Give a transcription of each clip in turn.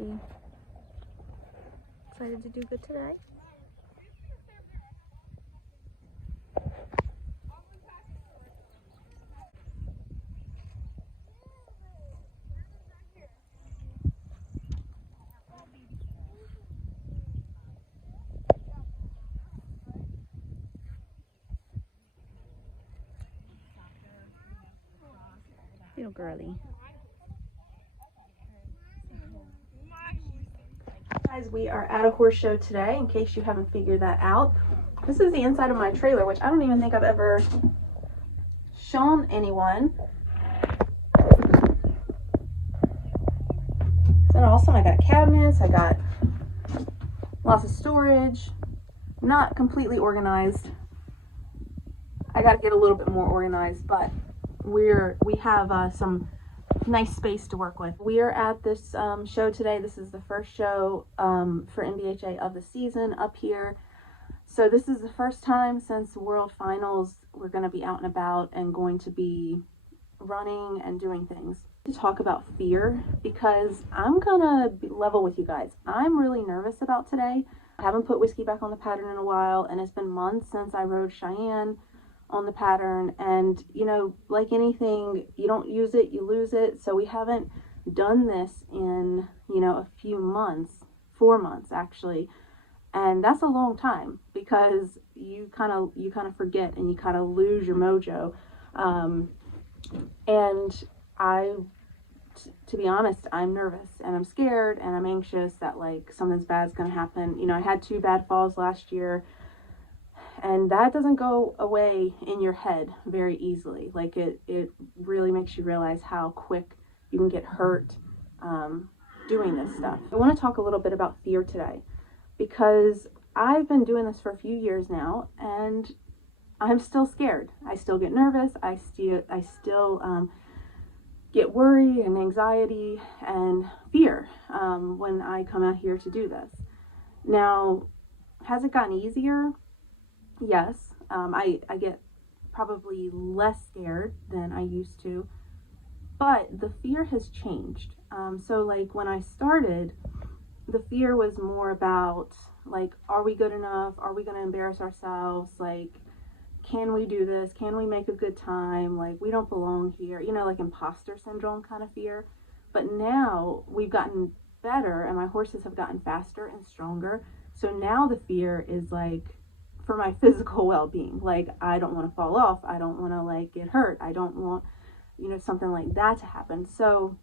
Casey. Excited to do good today? Little girly. Guys, we are at a horse show today, in case you haven't figured that out. This is the inside of my trailer, which I don't even think I've ever shown anyone. Isn't that awesome? I got cabinets, I got lots of storage. Not completely organized. I got to get a little bit more organized, but we have some nice space to work with. We are at this show today. This is the first show for NBHA of the season up here. So this is the first time since World Finals we're going to be out and about and going to be running and doing things. To talk about fear, because I'm gonna be level with you guys. I'm really nervous about today. I haven't put Whiskey back on the pattern in a while, and it's been months since I rode Cheyenne on the pattern, and you know, like anything, you don't use it, you lose it. So we haven't done this in, you know, a few months, 4 months actually, and that's a long time because you kind of forget and you kind of lose your mojo. And to be honest, I'm nervous and I'm scared and I'm anxious that like something's bad's gonna happen. You know, I had 2 bad falls last year, and that doesn't go away in your head very easily. Like it really makes you realize how quick you can get hurt doing this stuff. I want to talk a little bit about fear today, because I've been doing this for a few years now and I'm still scared. I still get nervous. I still get worry and anxiety and fear when I come out here to do this. Now, has it gotten easier? Yes. I get probably less scared than I used to, but the fear has changed. So like when I started, the fear was more about like, are we good enough? Are we going to embarrass ourselves? Like, can we do this? Can we make a good time? Like, we don't belong here, you know, like imposter syndrome kind of fear. But now we've gotten better and my horses have gotten faster and stronger. So now the fear is like for my physical well-being. Like, I don't want to fall off. I don't want to like get hurt. I don't want, you know, something like that to happen. So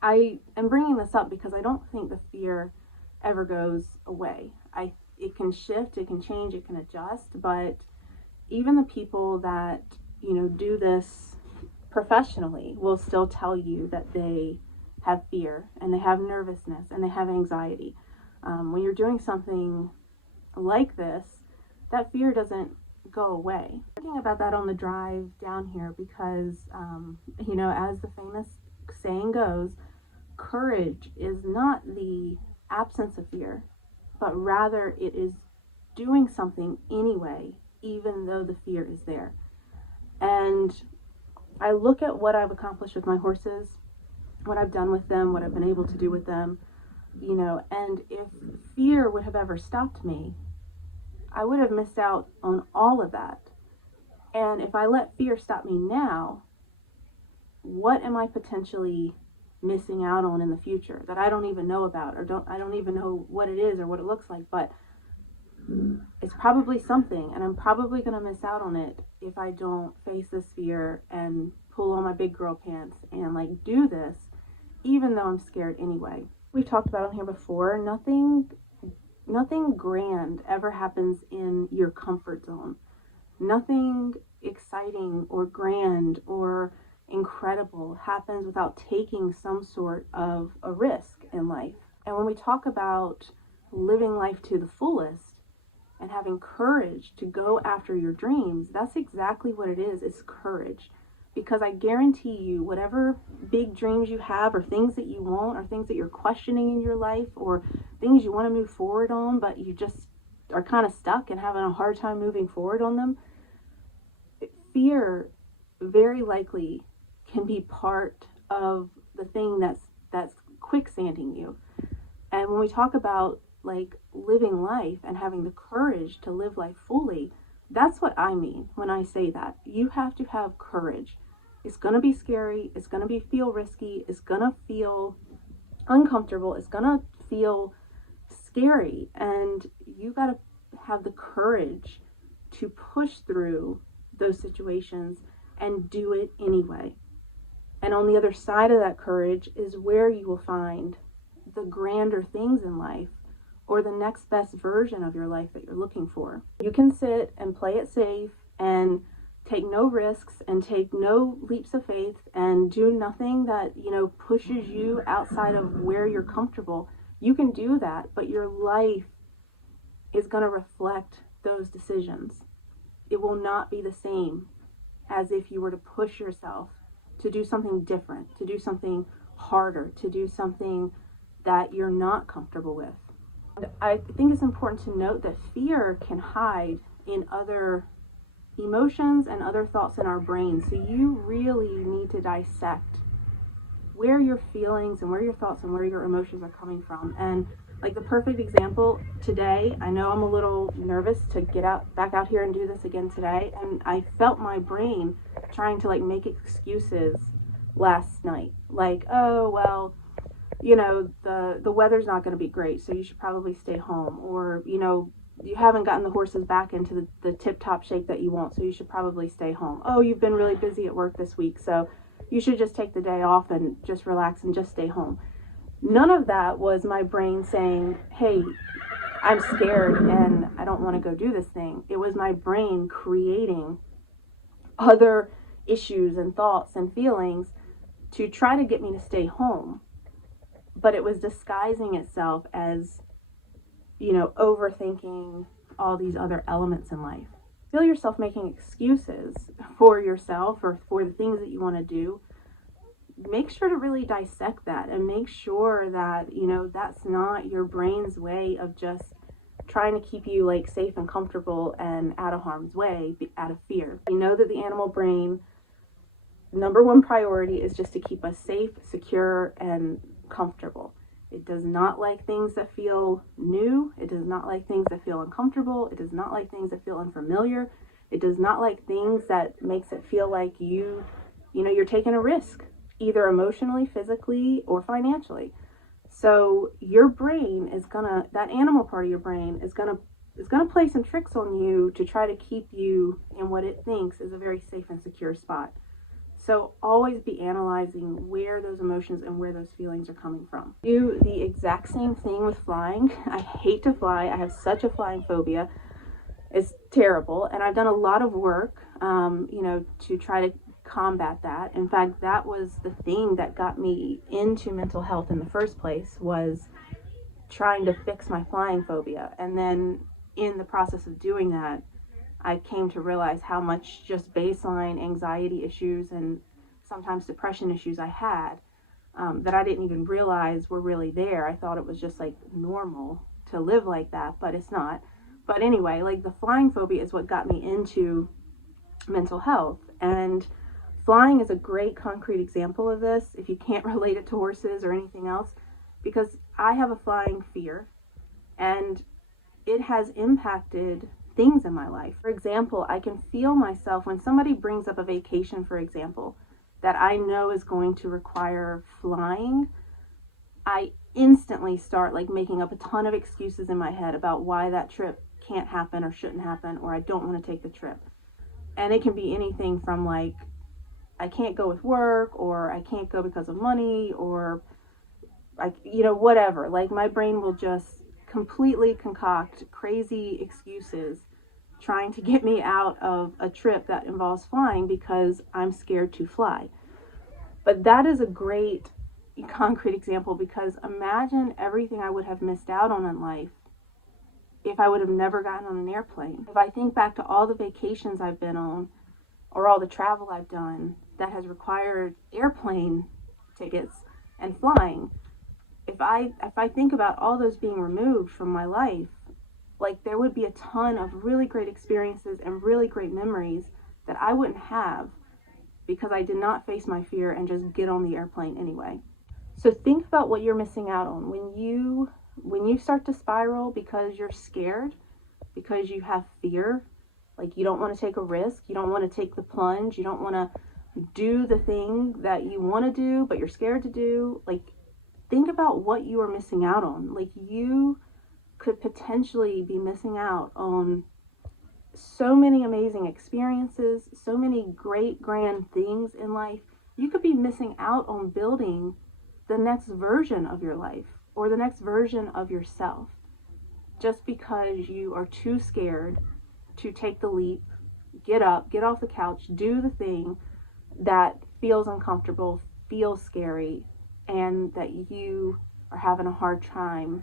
I am bringing this up because I don't think the fear ever goes away. It can shift, it can change, it can adjust, but even the people that, you know, do this professionally will still tell you that they have fear and they have nervousness and they have anxiety. When you're doing something like this, that fear doesn't go away. Thinking about that on the drive down here because, you know, as the famous saying goes, courage is not the absence of fear, but rather it is doing something anyway, even though the fear is there. And I look at what I've accomplished with my horses, what I've done with them, what I've been able to do with them, you know, and if fear would have ever stopped me, I would have missed out on all of that. And if I let fear stop me now, what am I potentially missing out on in the future that I don't even know about, or I don't even know what it is or what it looks like, but it's probably something, and I'm probably going to miss out on it if I don't face this fear and pull on my big girl pants and like do this, even though I'm scared anyway. We've talked about on here before, nothing grand ever happens in your comfort zone. Nothing exciting or grand or incredible happens without taking some sort of a risk in life. And when we talk about living life to the fullest and having courage to go after your dreams, that's exactly what it is. It's courage. Because I guarantee you, whatever big dreams you have or things that you want or things that you're questioning in your life or things you want to move forward on, but you just are kind of stuck and having a hard time moving forward on them, fear very likely can be part of the thing that's quicksanding you. And when we talk about like living life and having the courage to live life fully, that's what I mean when I say that. You have to have courage. It's going to be scary. It's going to feel risky. It's going to feel uncomfortable. It's going to feel scary. And you got to have the courage to push through those situations and do it anyway. And on the other side of that courage is where you will find the grander things in life, or the next best version of your life that you're looking for. You can sit and play it safe and take no risks and take no leaps of faith and do nothing that, pushes you outside of where you're comfortable. You can do that, but your life is going to reflect those decisions. It will not be the same as if you were to push yourself to do something different, to do something harder, to do something that you're not comfortable with. I think it's important to note that fear can hide in other emotions and other thoughts in our brain. So you really need to dissect where your feelings and where your thoughts and where your emotions are coming from. And like the perfect example today, I know I'm a little nervous to get back out here and do this again today. And I felt my brain trying to like make excuses last night. Like, oh, well, the weather's not going to be great, so you should probably stay home. Or, you haven't gotten the horses back into the tip-top shape that you want, so you should probably stay home. Oh, you've been really busy at work this week, so you should just take the day off and just relax and just stay home. None of that was my brain saying, hey, I'm scared and I don't want to go do this thing. It was my brain creating other issues and thoughts and feelings to try to get me to stay home. But it was disguising itself as, overthinking all these other elements in life. Feel yourself making excuses for yourself or for the things that you want to do. Make sure to really dissect that and make sure that, that's not your brain's way of just trying to keep you like safe and comfortable and out of harm's way, out of fear. You know that the animal brain, number one priority is just to keep us safe, secure, and comfortable. It does not like things that feel new. It does not like things that feel uncomfortable. It does not like things that feel unfamiliar. It does not like things that makes it feel like you're taking a risk, either emotionally, physically, or financially. So your brain that animal part of your brain is gonna play some tricks on you to try to keep you in what it thinks is a very safe and secure spot. So always be analyzing where those emotions and where those feelings are coming from. Do the exact same thing with flying. I hate to fly. I have such a flying phobia. It's terrible. And I've done a lot of work, to try to combat that. In fact, that was the thing that got me into mental health in the first place, was trying to fix my flying phobia. And then in the process of doing that, I came to realize how much just baseline anxiety issues and sometimes depression issues I had, that I didn't even realize were really there. I thought it was just like normal to live like that, but it's not. But anyway, like the flying phobia is what got me into mental health. And flying is a great concrete example of this, if you can't relate it to horses or anything else, because I have a flying fear and it has impacted things in my life. For example, I can feel myself when somebody brings up a vacation, for example, that I know is going to require flying. I instantly start like making up a ton of excuses in my head about why that trip can't happen or shouldn't happen, or I don't want to take the trip. And it can be anything from like, I can't go with work, or I can't go because of money, or whatever. Like my brain will just completely concoct crazy excuses trying to get me out of a trip that involves flying because I'm scared to fly. But that is a great concrete example, because imagine everything I would have missed out on in life if I would have never gotten on an airplane. If I think back to all the vacations I've been on, or all the travel I've done that has required airplane tickets and flying, if I think about all those being removed from my life, like there would be a ton of really great experiences and really great memories that I wouldn't have because I did not face my fear and just get on the airplane anyway. So think about what you're missing out on when you start to spiral because you're scared, because you have fear, like you don't want to take a risk, you don't want to take the plunge, you don't want to do the thing that you want to do but you're scared to do. Like, think about what you are missing out on. Like, you could potentially be missing out on so many amazing experiences, so many great grand things in life. You could be missing out on building the next version of your life or the next version of yourself just because you are too scared to take the leap, get up, get off the couch, do the thing that feels uncomfortable, feels scary, and that you are having a hard time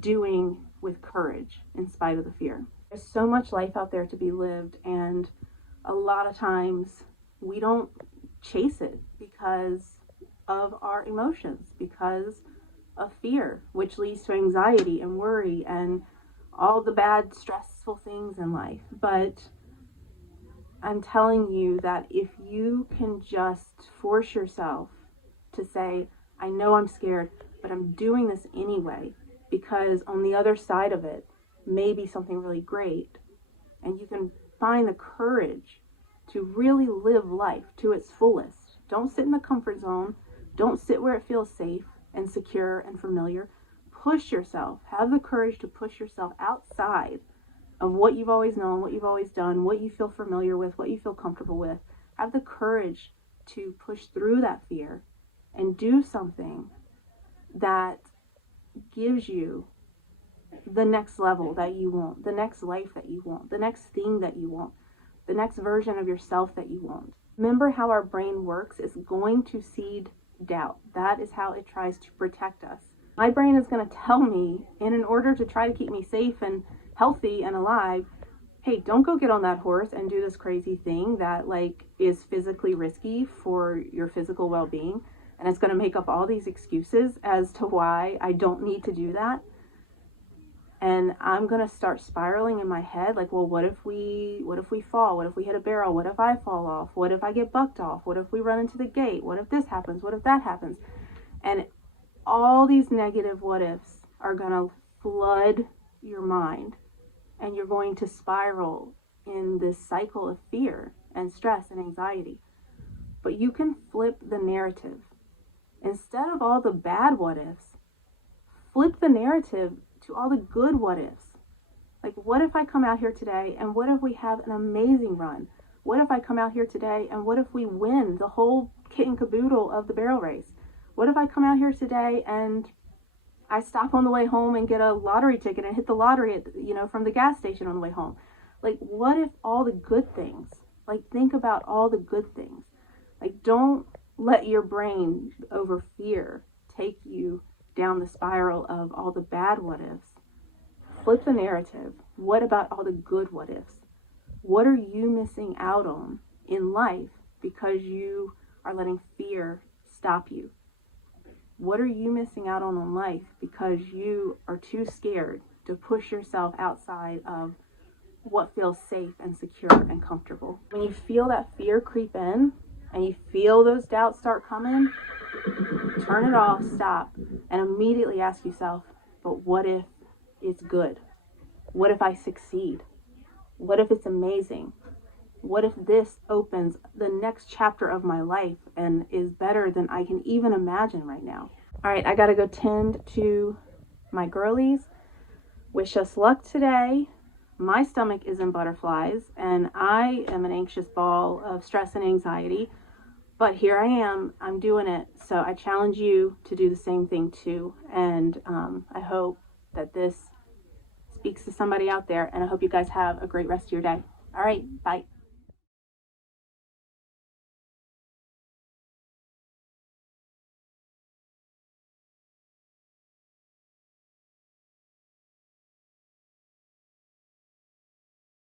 doing with courage in spite of the fear. There's so much life out there to be lived, and a lot of times we don't chase it because of our emotions, because of fear, which leads to anxiety and worry and all the bad, stressful things in life. But I'm telling you that if you can just force yourself to say, I know I'm scared, but I'm doing this anyway, because on the other side of it may be something really great, and you can find the courage to really live life to its fullest. Don't sit in the comfort zone. Don't sit where it feels safe and secure and familiar. Push yourself. Have the courage to push yourself outside of what you've always known, what you've always done, what you feel familiar with, what you feel comfortable with. Have the courage to push through that fear and do something that gives you the next level that you want, the next life that you want, the next thing that you want, the next version of yourself that you want. Remember how our brain works. It's going to seed doubt. That is how it tries to protect us. My brain is going to tell me, and in order to try to keep me safe and healthy and alive, hey, don't go get on that horse and do this crazy thing that like is physically risky for your physical well-being. And it's going to make up all these excuses as to why I don't need to do that. And I'm going to start spiraling in my head like, well, what if we fall? What if we hit a barrel? What if I fall off? What if I get bucked off? What if we run into the gate? What if this happens? What if that happens? And all these negative what ifs are going to flood your mind, and you're going to spiral in this cycle of fear and stress and anxiety. But you can flip the narrative. Instead of all the bad what ifs, flip the narrative to all the good what ifs. Like, what if I come out here today and what if we have an amazing run? What if I come out here today and what if we win the whole kit and caboodle of the barrel race? What if I come out here today and I stop on the way home and get a lottery ticket and hit the lottery at, from the gas station on the way home? Like, what if all the good things, like, think about all the good things. Like, don't let your brain over fear take you down the spiral of all the bad what ifs. Flip the narrative. What about all the good what ifs? What are you missing out on in life because you are letting fear stop you? What are you missing out on in life because you are too scared to push yourself outside of what feels safe and secure and comfortable? When you feel that fear creep in and you feel those doubts start coming, turn it off, stop, and immediately ask yourself, but what if it's good? What if I succeed? What if it's amazing? What if this opens the next chapter of my life and is better than I can even imagine right now? All right, I got to go tend to my girlies. Wish us luck today. My stomach is in butterflies, and I am an anxious ball of stress and anxiety. But here I am, I'm doing it. So I challenge you to do the same thing too. And I hope that this speaks to somebody out there. And I hope you guys have a great rest of your day. All right, bye.